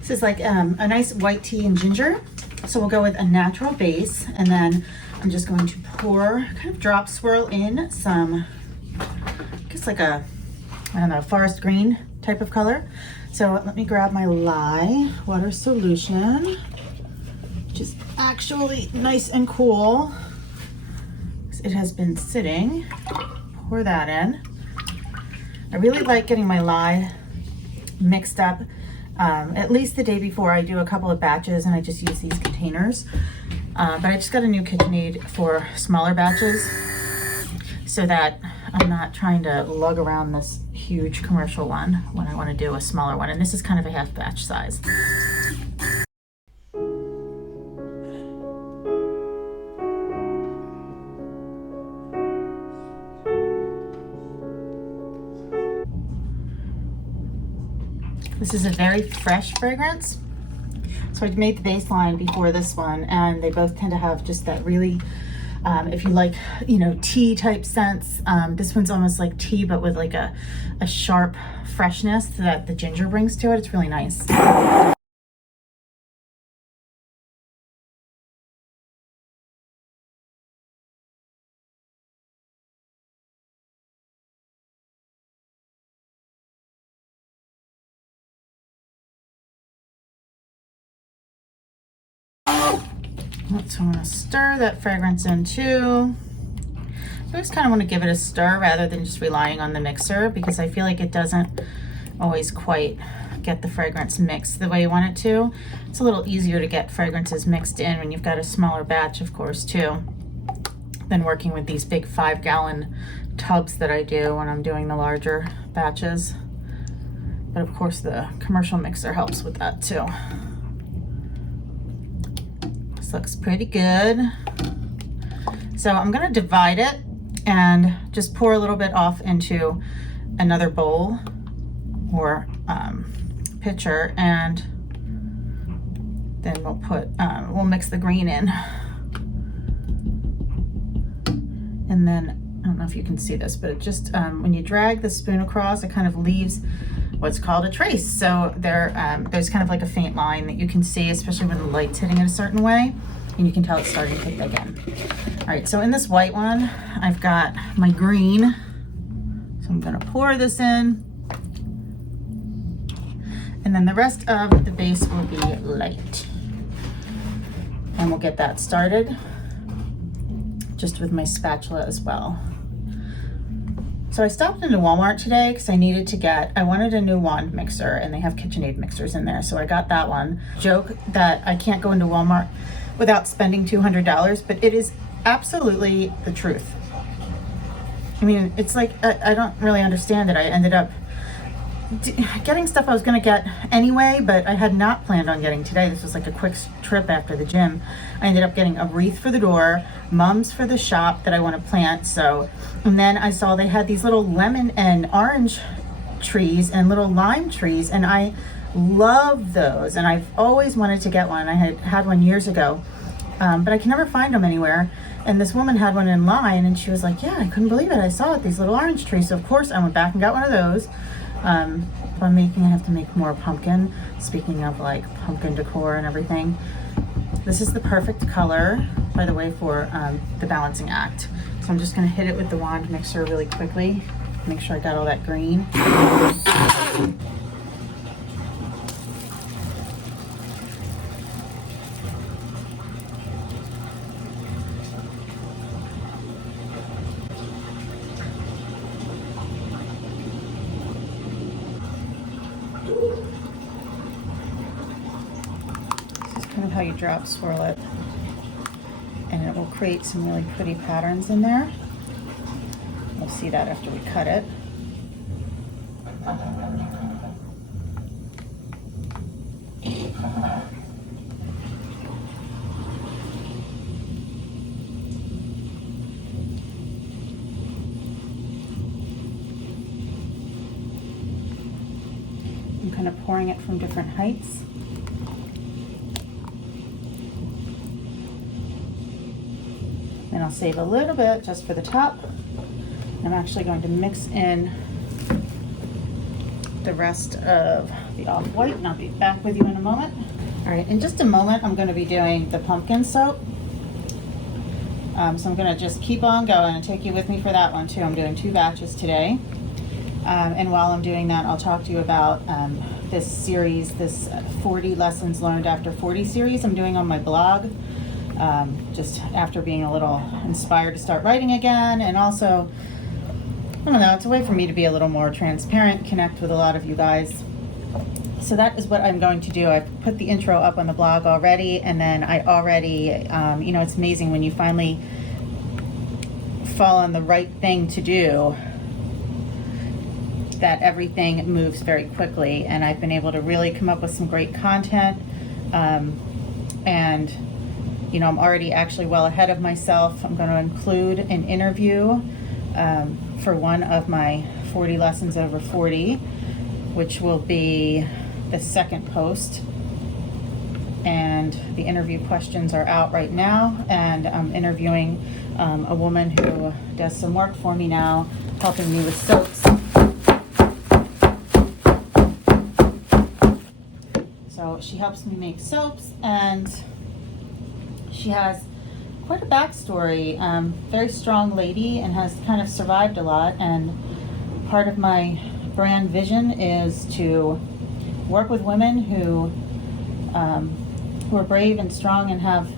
This is like a nice white tea and ginger. So we'll go with a natural base, and then I'm just going to pour, kind of drop swirl in some, I guess like a, I don't know, forest green type of color. So let me grab my lye water solution, which is actually nice and cool. It has been sitting. Pour that in. I really like getting my lye mixed up at least the day before. I do a couple of batches and I just use these containers. But I just got a new KitchenAid for smaller batches so that I'm not trying to lug around this huge commercial one when I want to do a smaller one. And this is kind of a half batch size. This is a very fresh fragrance. So I made the baseline before this one, and they both tend to have just that really, if you like, you know, tea type scents. This one's almost like tea, but with like a sharp freshness that the ginger brings to it. It's really nice. So I'm going to stir that fragrance in too. I always kind of want to give it a stir rather than just relying on the mixer, because I feel like it doesn't always quite get the fragrance mixed the way you want it to. It's a little easier to get fragrances mixed in when you've got a smaller batch, of course, too, than working with these big 5-gallon tubs that I do when I'm doing the larger batches. But of course the commercial mixer helps with that too. This looks pretty good. So I'm gonna divide it and just pour a little bit off into another bowl or pitcher, and then we'll put, we'll mix the green in. And then, I don't know if you can see this, but it just, when you drag the spoon across, it kind of leaves what's called a trace. So there's kind of like a faint line that you can see, especially when the light's hitting it a certain way, and you can tell it's starting to kick again. All right, so in this white one, I've got my green. So I'm gonna pour this in. And then the rest of the base will be light. And we'll get that started just with my spatula as well. So I stopped into Walmart today because I wanted a new wand mixer, and they have KitchenAid mixers in there. So I got that one. Joke that I can't go into Walmart without spending $200, but it is absolutely the truth. I mean, it's like, I don't really understand it. I ended up getting stuff I was gonna get anyway, but I had not planned on getting today. This was like a quick trip after the gym. I ended up getting a wreath for the door, mums for the shop that I want to plant. So, and then I saw they had these little lemon and orange trees and little lime trees, and I love those, and I've always wanted to get one. I had one years ago, but I can never find them anywhere. And this woman had one in line, and she was like, yeah, I couldn't believe it, I saw it, these little orange trees. So of course I went back and got one of those. If I'm making, I have to make more pumpkin. Speaking of like pumpkin decor and everything, this is the perfect color, by the way, for the balancing act. So I'm just gonna hit it with the wand mixer really quickly, make sure I got all that green. Kind of how you drop swirl it, and it will create some really pretty patterns in there. We'll see that after we cut it. I'm kind kind of pouring it from different heights. And I'll save a little bit just for the top. I'm actually going to mix in the rest of the off-white, and I'll be back with you in a moment. All right, in just a moment, I'm going to be doing the pumpkin soap. So I'm going to just keep on going and take you with me for that one too. I'm doing 2 batches today. And while I'm doing that, I'll talk to you about this series, this 40 Lessons Learned After 40 series I'm doing on my blog. Just after being a little inspired to start writing again, and also, I don't know, it's a way for me to be a little more transparent, connect with a lot of you guys. So that is what I'm going to do. I've put the intro up on the blog already, and then I already, you know, it's amazing when you finally fall on the right thing to do, that everything moves very quickly, and I've been able to really come up with some great content, and you know, I'm already actually well ahead of myself. I'm going to include an interview for one of my 40 Lessons Over 40, which will be the second post. And the interview questions are out right now, and I'm interviewing a woman who does some work for me now, helping me with soaps. So she helps me make soaps, and she has quite a backstory, very strong lady, and has kind of survived a lot. And part of my brand vision is to work with women who are brave and strong and have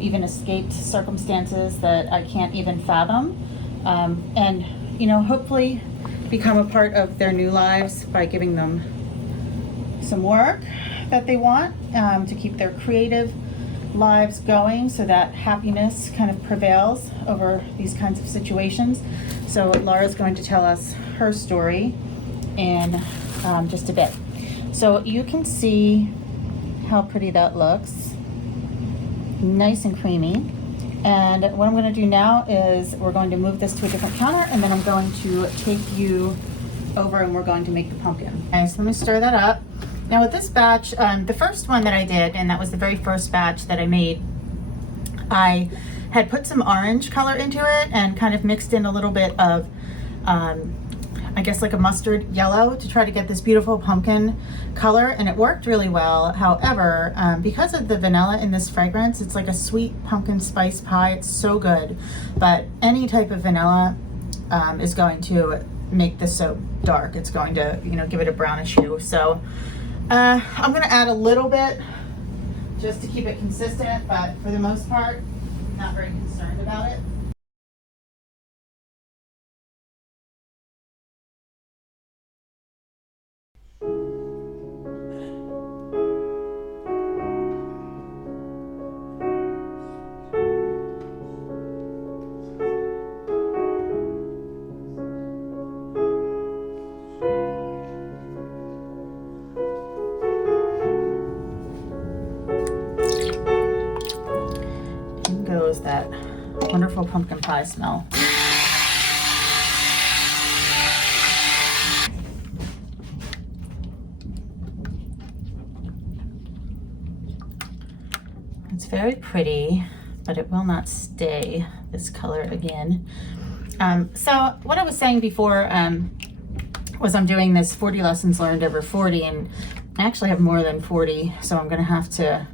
even escaped circumstances that I can't even fathom, and you know, hopefully become a part of their new lives by giving them some work that they want, to keep their creative lives going, so that happiness kind of prevails over these kinds of situations. So Laura's going to tell us her story in just a bit. So you can see how pretty that looks, nice and creamy. And what I'm going to do now is we're going to move this to a different counter, and then I'm going to take you over and we're going to make the pumpkin. Okay, so let me stir that up. Now with this batch, the first one that I did, and that was the very first batch that I made, I had put some orange color into it and kind of mixed in a little bit of, I guess like a mustard yellow, to try to get this beautiful pumpkin color, and it worked really well. However, because of the vanilla in this fragrance, it's like a sweet pumpkin spice pie. It's so good, but any type of vanilla is going to make this soap dark. It's going to, you know, give it a brownish hue. So I'm going to add a little bit just to keep it consistent, but for the most part, not very concerned about it. Goes that wonderful pumpkin pie smell. It's very pretty, but it will not stay this color again. So what I was saying before was I'm doing this 40 Lessons Learned Over 40, and I actually have more than 40, so I'm going to have to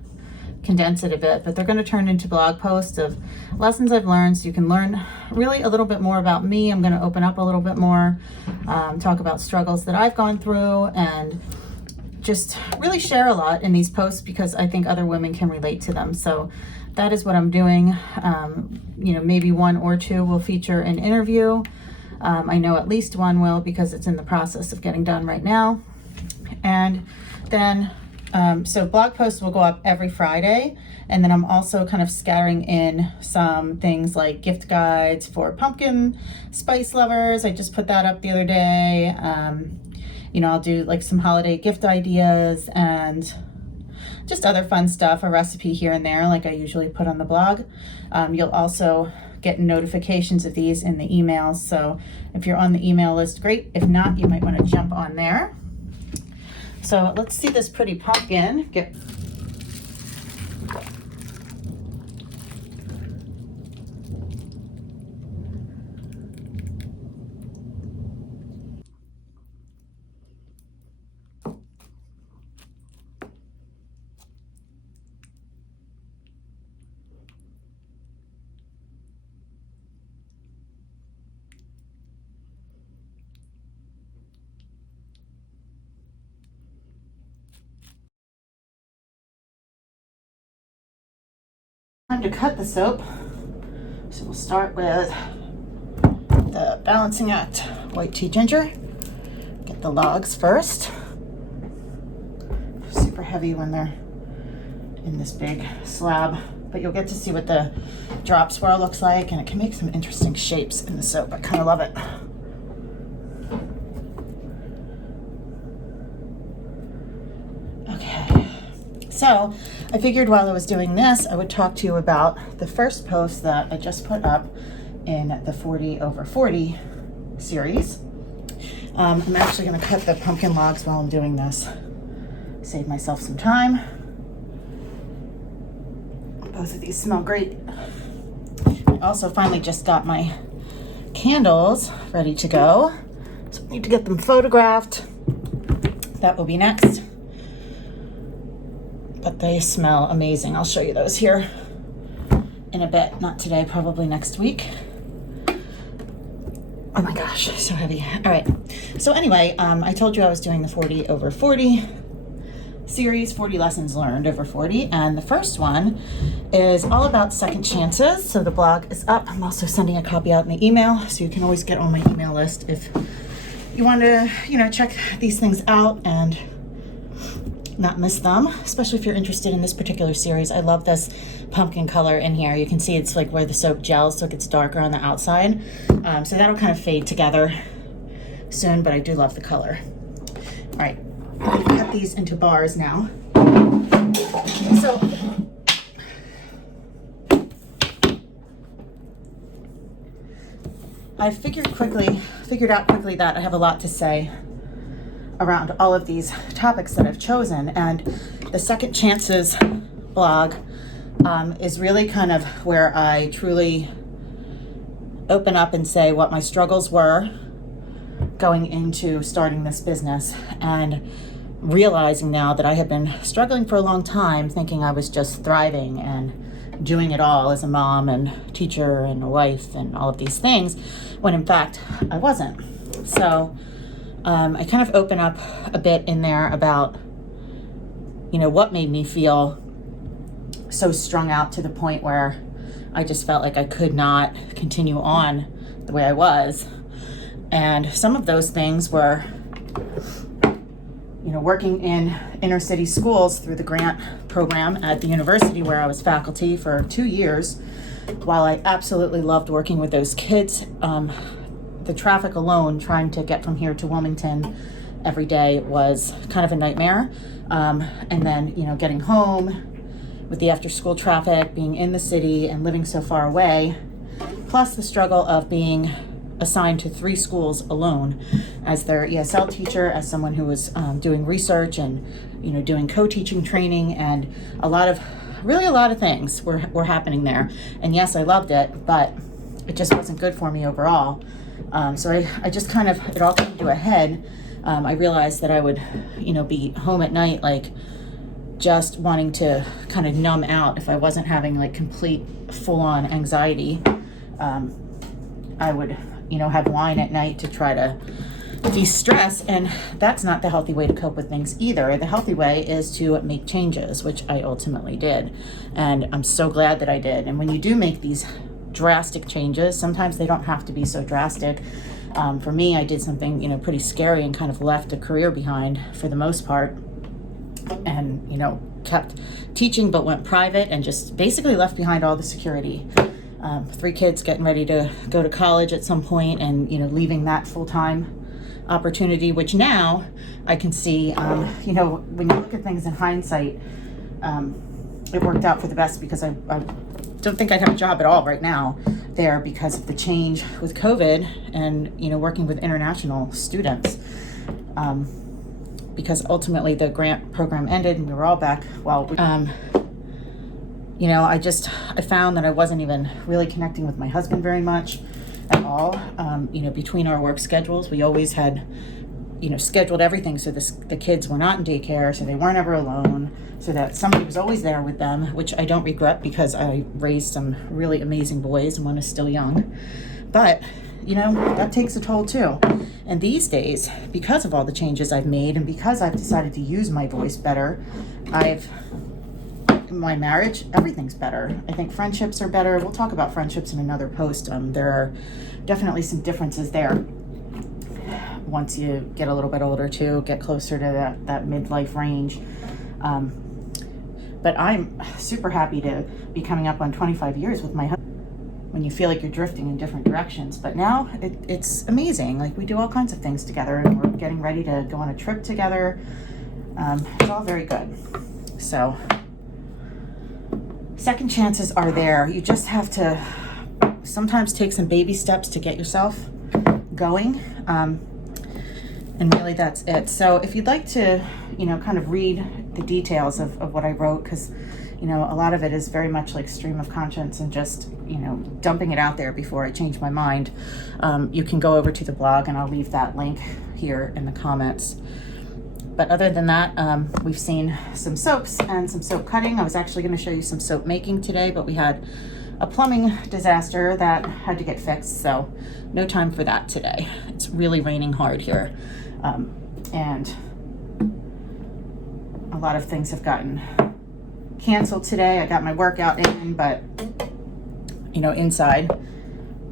condense it a bit, but they're going to turn into blog posts of lessons I've learned, so you can learn really a little bit more about me. I'm going to open up a little bit more, talk about struggles that I've gone through, and just really share a lot in these posts because I think other women can relate to them. So that is what I'm doing. You know, maybe 1 or 2 will feature an interview. I know at least 1 will, because it's in the process of getting done right now. And then so blog posts will go up every Friday, and then I'm also kind of scattering in some things like gift guides for pumpkin spice lovers. I just put that up the other day. You know, I'll do like some holiday gift ideas and just other fun stuff, a recipe here and there like I usually put on the blog. You'll also get notifications of these in the emails, so if you're on the email list, great. If not, you might want to jump on there. So let's see this pretty pumpkin. Time to cut the soap. So we'll start with the Balancing Act white tea ginger. Get the logs first. Super heavy when they're in this big slab, but you'll get to see what the drop swirl looks like, and it can make some interesting shapes in the soap. I kind of love it. Okay, so I figured while I was doing this, I would talk to you about the first post that I just put up in the 40 over 40 series. I'm actually going to cut the pumpkin logs while I'm doing this. Save myself some time. Both of these smell great. I also finally just got my candles ready to go. So I need to get them photographed. That will be next. But they smell amazing. I'll show you those here in a bit. Not today, probably next week. Oh my gosh, so heavy. All right. So anyway, I told you I was doing the 40 over 40 series, 40 lessons learned over 40. And the first one is all about second chances. So the blog is up. I'm also sending a copy out in the email, so you can always get on my email list if you want to, check these things out and not miss them, especially if you're interested in this particular series. I love this pumpkin color in here. You can see it's like where the soap gels, so it gets darker on the outside. So that'll kind of fade together soon, but I do love the color. All right, I'm gonna cut these into bars now. So I figured out quickly that I have a lot to say around all of these topics that I've chosen, and the Second Chances blog is really kind of where I truly open up and say what my struggles were going into starting this business, and realizing now that I have been struggling for a long time, thinking I was just thriving and doing it all as a mom and teacher and a wife and all of these things, when in fact I wasn't. So I kind of open up a bit in there about, what made me feel so strung out to the point where I just felt like I could not continue on the way I was. And some of those things were, working in inner city schools through the grant program at the university where I was faculty for 2 years. While I absolutely loved working with those kids, the traffic alone, trying to get from here to Wilmington every day, was kind of a nightmare. And then, getting home with the after school traffic, being in the city and living so far away, plus the struggle of being assigned to 3 schools alone as their ESL teacher, as someone who was doing research and, doing co-teaching training, and a lot of things were happening there. And yes, I loved it, but it just wasn't good for me overall. So I just kind of, it all came to a head. I realized that I would, be home at night, like just wanting to kind of numb out. If I wasn't having like complete full-on anxiety, I would, have wine at night to try to de-stress, and that's not the healthy way to cope with things either. The healthy way is to make changes, which I ultimately did, and I'm so glad that I did. And when you do make these drastic changes, sometimes they don't have to be so drastic. For me, I did something, pretty scary and kind of left a career behind for the most part, and, kept teaching but went private and just basically left behind all the security. 3 kids getting ready to go to college at some point, and, leaving that full-time opportunity, which now I can see, when you look at things in hindsight, it worked out for the best, because I don't think I'd have a job at all right now there because of the change with COVID and, working with international students. because ultimately the grant program ended and we were all back. Well, you know, I found that I wasn't even really connecting with my husband very much at all. You know, between our work schedules, we always had, you know, scheduled everything so the kids were not in daycare, so they weren't ever alone, so that somebody was always there with them, which I don't regret because I raised some really amazing boys and one is still young. But, you know, that takes a toll too. And these days, because of all the changes I've made and because I've decided to use my voice better, in my marriage, everything's better. I think friendships are better. We'll talk about friendships in another post. There are definitely some differences there once you get a little bit older too, get closer to that midlife range. But I'm super happy to be coming up on 25 years with my husband, when you feel like you're drifting in different directions. But now it's amazing. Like, we do all kinds of things together, and we're getting ready to go on a trip together. It's all very good. So second chances are there. You just have to sometimes take some baby steps to get yourself going. And really that's it. So if you'd like to, you know, kind of read the details of what I wrote, because, you know, a lot of it is very much like stream of conscience and just, you know, dumping it out there before I change my mind, you can go over to the blog, and I'll leave that link here in the comments. But other than that, we've seen some soaps and some soap cutting. I was actually going to show you some soap making today, but we had a plumbing disaster that had to get fixed, so no time for that today. It's really raining hard here, and a lot of things have gotten canceled today. I got my workout in, but, you know, inside,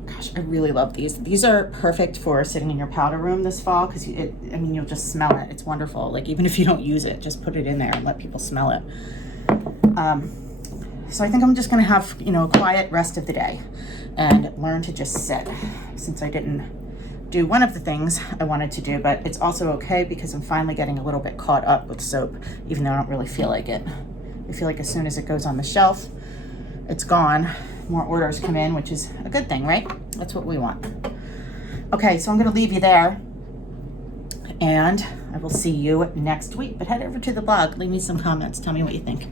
gosh, I really love these. These are perfect for sitting in your powder room this fall, because I mean, you'll just smell it. It's wonderful. Like, even if you don't use it, just put it in there and let people smell it. So I think I'm just going to have, you know, a quiet rest of the day and learn to just sit, since I didn't do one of the things I wanted to do. But it's also okay, because I'm finally getting a little bit caught up with soap, even though I don't really feel like it. I feel like as soon as it goes on the shelf, it's gone. More orders come in, which is a good thing, right? That's what we want. Okay, so I'm going to leave you there, and I will see you next week. But head over to the blog, leave me some comments, tell me what you think.